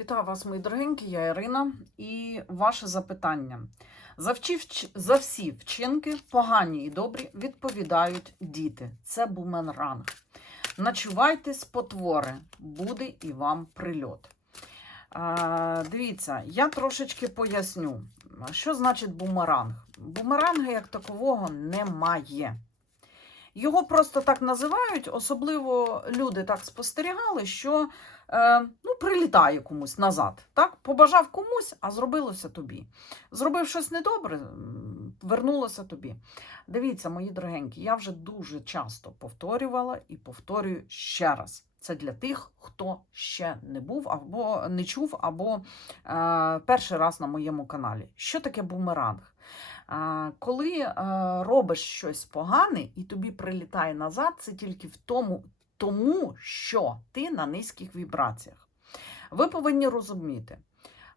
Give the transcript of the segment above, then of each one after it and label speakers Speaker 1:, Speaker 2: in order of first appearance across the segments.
Speaker 1: Вітаю вас, мої дорогенькі, я Ірина. І ваше запитання. За, вчі, за всі вчинки, погані і добрі, відповідають діти. Це бумеранг. Ночувайте з потвори, буде і вам прильот. А, дивіться, я трошечки поясню, що значить бумеранг. Бумеранга як такового немає. Його просто так називають, особливо люди так спостерігали, що е, ну, прилітає комусь назад. Так? Побажав комусь, а зробилося тобі. Зробив щось недобре, вернулося тобі. Дивіться, мої дорогенькі, я вже дуже часто повторювала і повторюю ще раз. Це для тих, хто ще не був або не чув, або е, перший раз на моєму каналі. Що таке бумеранг? Е, коли е, робиш щось погане і тобі прилітає назад, це тільки в тому, тому що ти на низьких вібраціях. Ви повинні розуміти,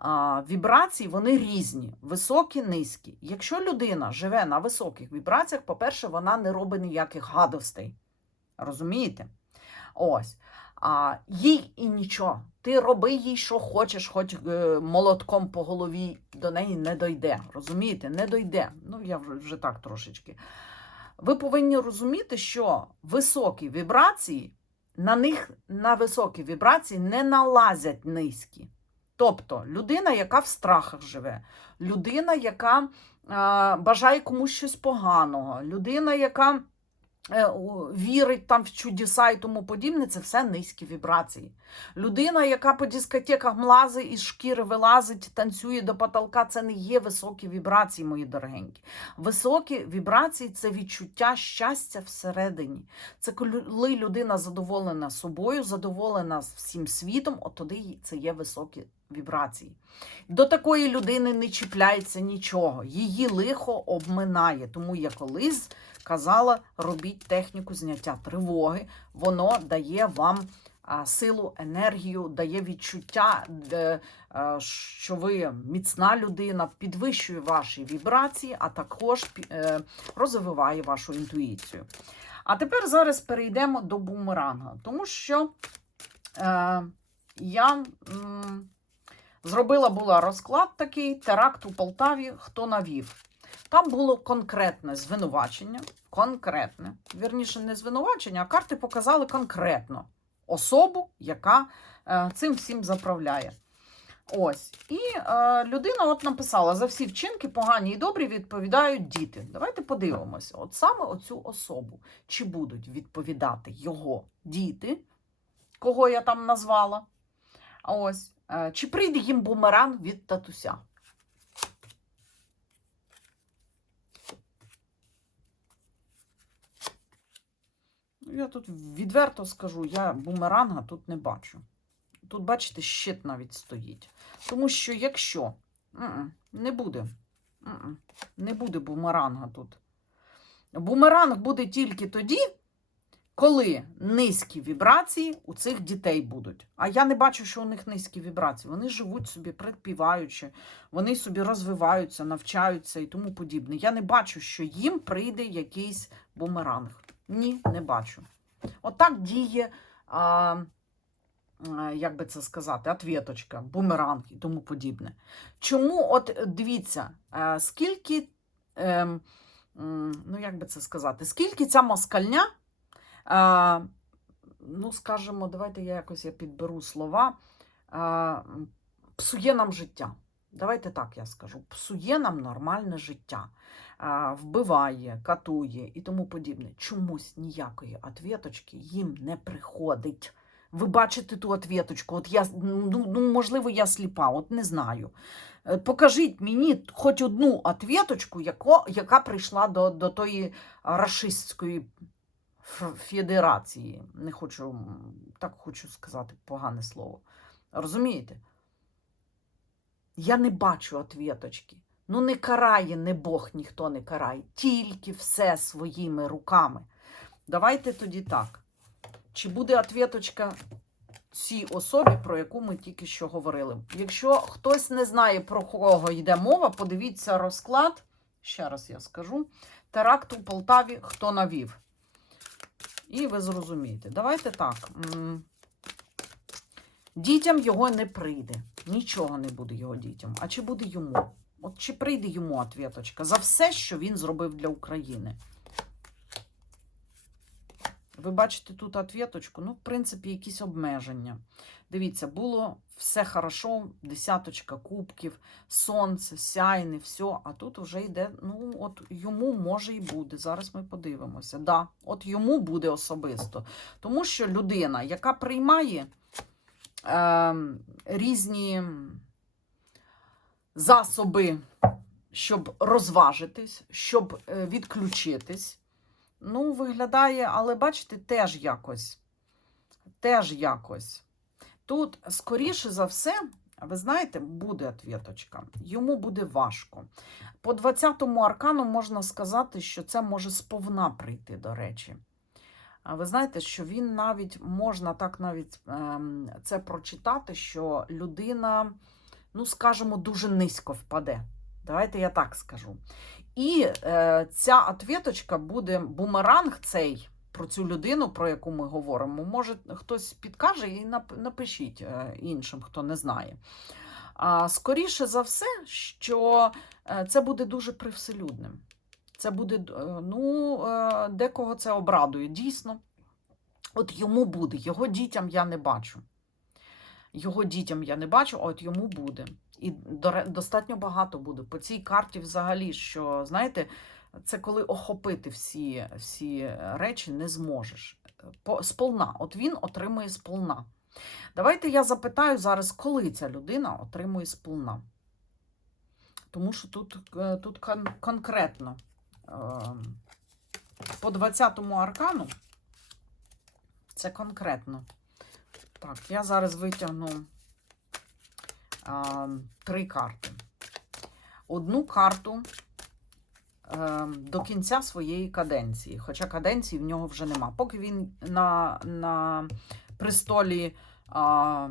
Speaker 1: а, вібрації вони різні, високі, низькі. Якщо людина живе на високих вібраціях, по-перше, вона не робить ніяких гадостей. Розумієте? Ось. А їй і нічого. Ти роби їй, що хочеш, хоч е, молотком по голові до неї не дойде. Розумієте? Не дойде. Ну, я вже, вже так трошечки. Ви повинні розуміти, що високі вібрації, на них на високі вібрації не налазять низькі. Тобто людина, яка в страхах живе, людина, яка бажає комусь щось поганого, людина, яка е, вірить там в чудеса і тому подібне, це все низькі вібрації. Людина, яка по дискотеках млазить із шкіри вилазить, танцює до потолка, це не є високі вібрації, мої дорогенькі. Високі вібрації це відчуття щастя всередині. Це коли людина задоволена собою, задоволена всім світом, от тоді це є високі вібрації. До такої людини не чіпляється нічого, її лихо обминає. Тому я колись казала, робіть техніку зняття тривоги, воно дає вам силу, енергію, дає відчуття, що ви міцна людина, підвищує ваші вібрації, а також е, розвиває вашу інтуїцію. А тепер зараз перейдемо до бумеранга, тому що е, я зробила була розклад такий теракт у Полтаві, хто навів. Там було конкретне звинувачення, конкретне, вірніше, не звинувачення, а карти показали конкретно особу, яка е, цим всім заправляє. Ось. І е, людина от написала: за всі вчинки погані і добрі відповідають діти. Давайте подивимося, от саме оцю особу, чи будуть відповідати його діти, кого я там назвала. Ось. Е, чи прийде їм бумеранг від татуся? Ну, Я тут відверто скажу, я бумеранга тут не бачу. Тут, бачите, щит навіть стоїть. Тому що якщо не буде, не буде бумеранга тут. Бумеранг буде тільки тоді, коли низькі вібрації у цих дітей будуть. А я не бачу, що у них низькі вібрації. Вони живуть собі предпіваючи, вони собі розвиваються, навчаються і тому подібне. Я не бачу, що їм прийде якийсь бумеранг. Ні, не бачу. Отак діє, а, як би це сказати, ответочка, бумеранг і тому подібне. Чому, от дивіться, е, скільки, ем, ну як би це сказати, скільки ця москальня, ну скажімо, давайте я якось я підберу слова, псує нам життя. Давайте так я скажу, псує нам нормальне життя вбиває, катує і тому подібне. Чомусь ніякої ответочки їм не приходить. Ви бачите ту ответочку, от я, ну, ну, можливо, я сліпа, от не знаю. Е, Покажіть мені хоч одну ответочку, яко, яка прийшла до, до тої рашистської федерації. Не хочу, так хочу сказати погане слово. Розумієте? Я не бачу ответочки. Ну, не карає, не Бог ніхто не карає, тільки все своїми руками. Давайте тоді так. Чи буде ответочка цій особі, про яку ми тільки що говорили? Якщо хтось не знає, про кого йде мова, подивіться розклад. Ще раз я скажу: теракт у Полтаві хто навів. І ви зрозумієте. Давайте так. Дітям його не прийде. Нічого не буде його дітям. А чи буде йому? От чи прийде йому отвіточка за все, що він зробив для України? Ви бачите тут отвіточку? Ну, в принципі, якісь обмеження. Дивіться, було все хорошо, десяточка кубків, сонце, сяйне, все. А тут вже йде, ну, от йому може і буде. Зараз ми подивимося. Да, от йому буде особисто. Тому що людина, яка приймає е, різні засоби, щоб розважитись, щоб е, відключитись, ну, виглядає, але бачите, теж якось. Теж якось. Тут, скоріше за все, ви знаєте, буде отвіточка. Йому буде важко. По 20-му аркану можна сказати, що це може сповна прийти, до речі. Ви знаєте, що він навіть можна так навіть ем, це прочитати, що людина, ну скажімо, дуже низько впаде. Давайте я так скажу. І е, ця отвіточка буде бумеранг цей про цю людину, про яку ми говоримо. Може, хтось підкаже і напишіть е, іншим, хто не знає. А, скоріше за все, що е, це буде дуже привселюдним. Це буде, е, ну, декого це обрадує. Дійсно, от йому буде, його дітям я не бачу. Його дітям я не бачу, а от йому буде. І достатньо багато буде. По цій карті взагалі, що, знаєте, це коли охопити всі, всі речі не зможеш. По, сполна. От він отримує сполна. Давайте я запитаю зараз, коли ця людина отримує сполна. Тому що тут, е, тут кон- конкретно е, по 20-му аркану це конкретно. Так, я зараз витягну три карти. Одну карту е, до кінця своєї каденції, хоча каденції в нього вже нема. Поки він на, на престолі а,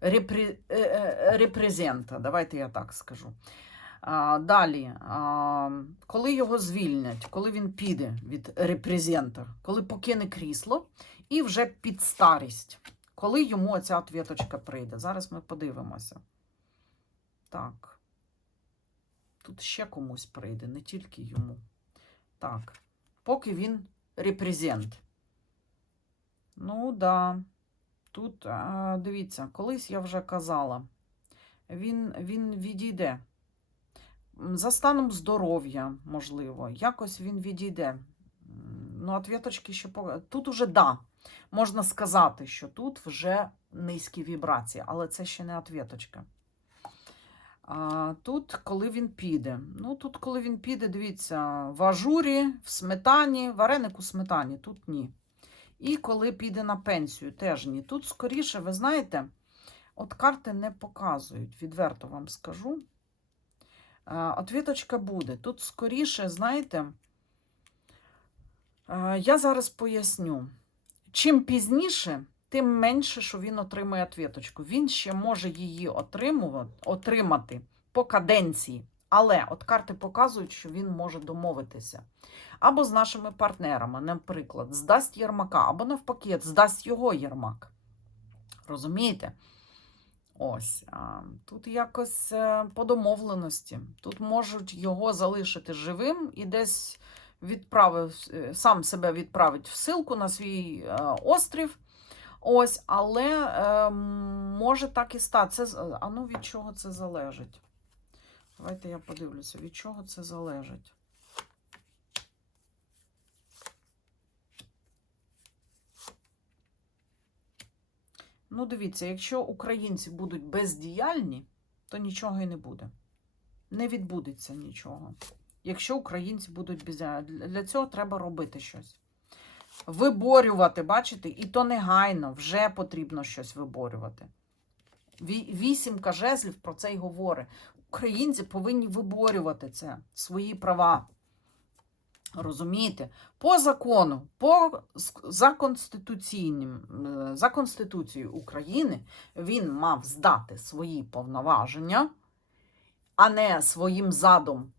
Speaker 1: репре, е, репрезента, давайте я так скажу. А, далі, а, коли його звільнять, коли він піде від репрезента, коли покине крісло, і вже під старість, коли йому оця отвіточка прийде. Зараз ми подивимося. Так. Тут ще комусь прийде, не тільки йому. Так. Поки він репрезент. Ну, да. Тут, дивіться, колись я вже казала, він, він відійде. За станом здоров'я, можливо, якось він відійде. Ну, отвіточки ще по... Тут уже да. Можна сказати, що тут вже низькі вібрації, але це ще не отвіточка. А, тут, коли він піде. Ну, тут, коли він піде, дивіться, в ажурі, в сметані, варенику сметані, тут ні. І коли піде на пенсію, теж ні. Тут скоріше, ви знаєте, от карти не показують, відверто вам скажу. Отвіточка буде. Тут скоріше, знаєте, я зараз поясню. Чим пізніше, тим менше, що він отримує отвіточку. Він ще може її отримати по каденції. Але от карти показують, що він може домовитися. Або з нашими партнерами, наприклад, здасть Єрмака, або навпаки, здасть його Єрмак. Розумієте? Ось. Тут якось е, по домовленості. Тут можуть його залишити живим і десь відправив, е, сам себе відправить в силку на свій е, острів. Ось, але е, може так і стати. Це, а ну від чого це залежить? Давайте я подивлюся, від чого це залежить. Ну, дивіться, якщо українці будуть бездіяльні, то нічого і не буде. Не відбудеться нічого. Якщо українці будуть бездіяльні, Для- для цього треба робити щось. Виборювати, бачите, і то негайно, вже потрібно щось виборювати. Ві- Вісімка жезлів про це й говорить. Українці повинні виборювати це, свої права. Розумієте? По закону, по, за, конституційним, е, за Конституцією України він мав здати свої повноваження, а не своїм задом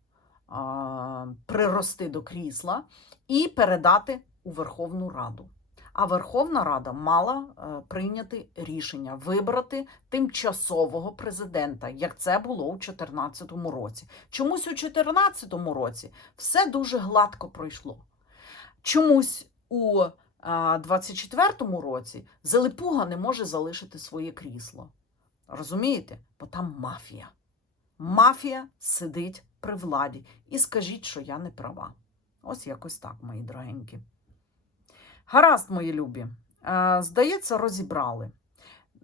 Speaker 1: прирости до крісла і передати у Верховну Раду. А Верховна Рада мала е, прийняти рішення вибрати тимчасового президента, як це було у 2014 році. Чомусь у 2014 році все дуже гладко пройшло. Чомусь у е, 24-му році Зелепуга не може залишити своє крісло. Розумієте? Бо там мафія. Мафія сидить при владі. І скажіть, що я не права. Ось якось так, мої дорогенькі. Гаразд, мої любі. Е, Здається, розібрали.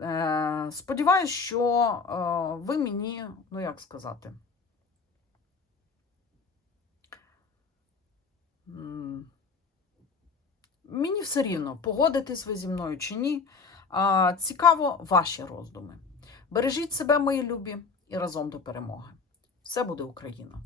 Speaker 1: Е, Сподіваюсь, що е, ви мені, ну як сказати, мені все рівно, погодитесь ви зі мною чи ні. Цікаво ваші роздуми. Бережіть себе, мої любі, і разом до перемоги. Все буде Україна!